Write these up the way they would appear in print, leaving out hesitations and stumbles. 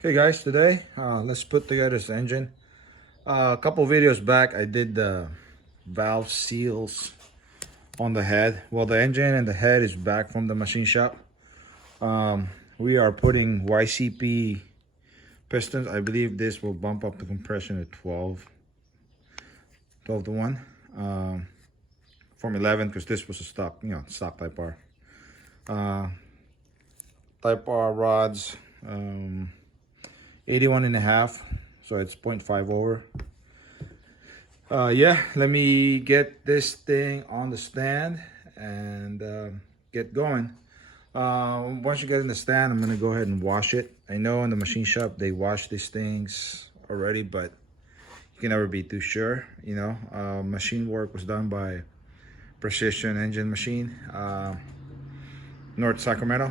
Okay guys, today let's put together this engine. A couple videos back I did the valve seals on the head. Well, the engine and the head is back from the machine shop. We are putting YCP pistons. I believe this will bump up the compression to 12 to 1 from 11, because this was a stock, stock type R. Type R rods, 81.5, so it's 0.5 over. Yeah, let me get this thing on the stand and get going. Once you get in the stand, I'm gonna go ahead and wash it. I know in the machine shop they wash these things already, but you can never be too sure. Machine work was done by Precision Engine Machine, North Sacramento.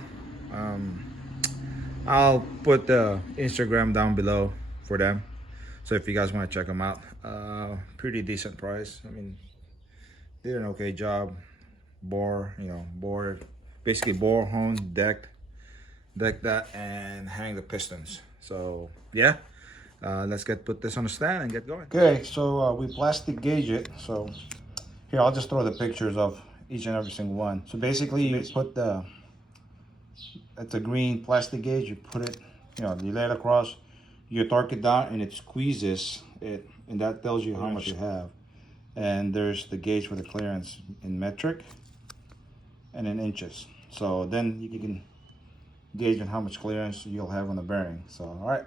I'll put the Instagram down below for them, so if you guys want to check them out. Pretty decent price. I mean, did an okay job. Bore basically bore, hone, deck that, and hang the pistons. So yeah, let's put this on the stand and get going. Okay, so we plastic gauge it. So here, I'll just throw the pictures of each and every single one. So basically, you put it's a green plastic gauge. You put it, you lay it across, you torque it down, and it squeezes it, and that tells you how much you have. And there's the gauge for the clearance in metric and in inches. So then you can gauge on how much clearance you'll have on the bearing. So all right.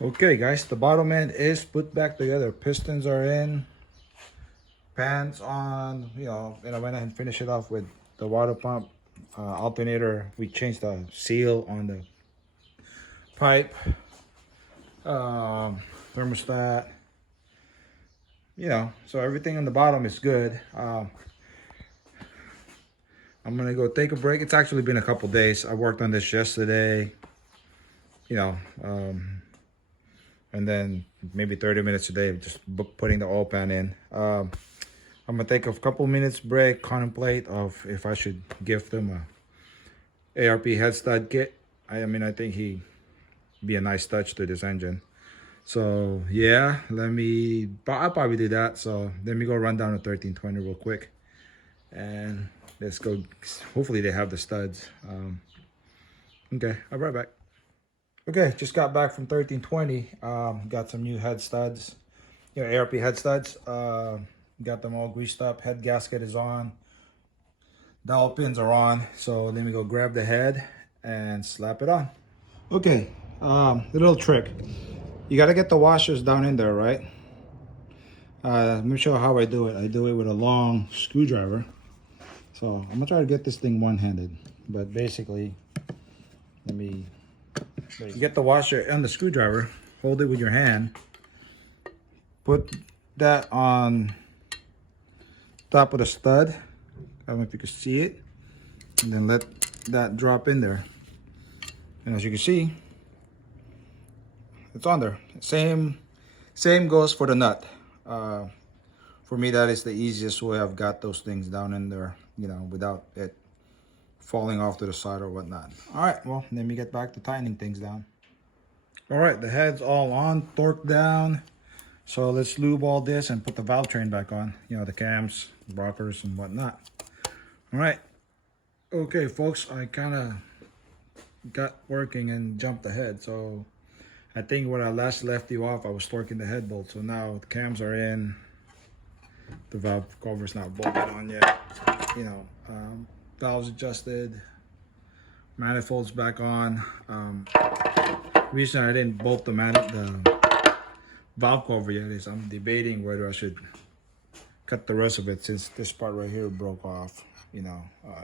Okay guys, the bottom end is put back together. Pistons are in, pans on, and I went ahead and finished it off with the water pump. Alternator, we changed the seal on the pipe, thermostat, so everything on the bottom is good. I'm gonna go take a break. It's actually been a couple days. I worked on this yesterday, and then maybe 30 minutes a day just putting the oil pan in. I'm gonna take a couple minutes break, contemplate of if I should gift them a ARP head stud kit. I mean, I think he'd be a nice touch to this engine. So yeah, I'll probably do that. So let me go run down to 1320 real quick, and let's go. Hopefully they have the studs. Okay, I'll be right back. Okay, just got back from 1320. Got some new head studs, ARP head studs. Got them all greased up. Head gasket is on. Dowel pins are on. So let me go grab the head and slap it on. Okay, the little trick. You got to get the washers down in there, right? Let me show you how I do it. I do it with a long screwdriver. So I'm gonna try to get this thing one-handed, but basically, you get the washer and the screwdriver, hold it with your hand, put that on top of the stud. I don't know if you can see it, and then let that drop in there. And as you can see, it's on there. Same goes for the nut. For me, that is the easiest way. I've got those things down in there, without it falling off to the side or whatnot. All right, well, let me get back to tightening things down. All right, the head's all on, torqued down. So let's lube all this and put the valve train back on, the cams, rockers, and whatnot. All right. Okay, folks, I kind of got working and jumped ahead. So I think when I last left you off, I was torquing the head bolt. So now the cams are in. The valve cover's not bolted on yet. Valves adjusted. Manifolds back on. Reason I didn't bolt the valve cover yet is I'm debating whether I should cut the rest of it, since this part right here broke off. It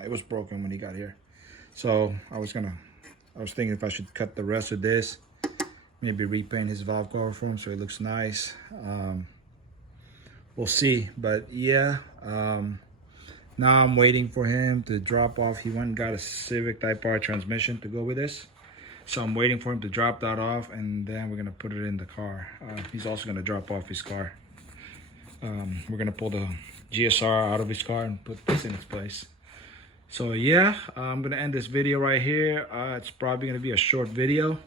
was broken when he got here. So I was thinking if I should cut the rest of this, maybe repaint his valve cover for him so it looks nice. We'll see, but yeah, now I'm waiting for him to drop off. He went and got a Civic Type R transmission to go with this. So I'm waiting for him to drop that off, and then we're gonna put it in the car. He's also gonna drop off his car. We're gonna pull the GSR out of his car and put this in its place. So yeah, I'm gonna end this video right here. It's probably gonna be a short video.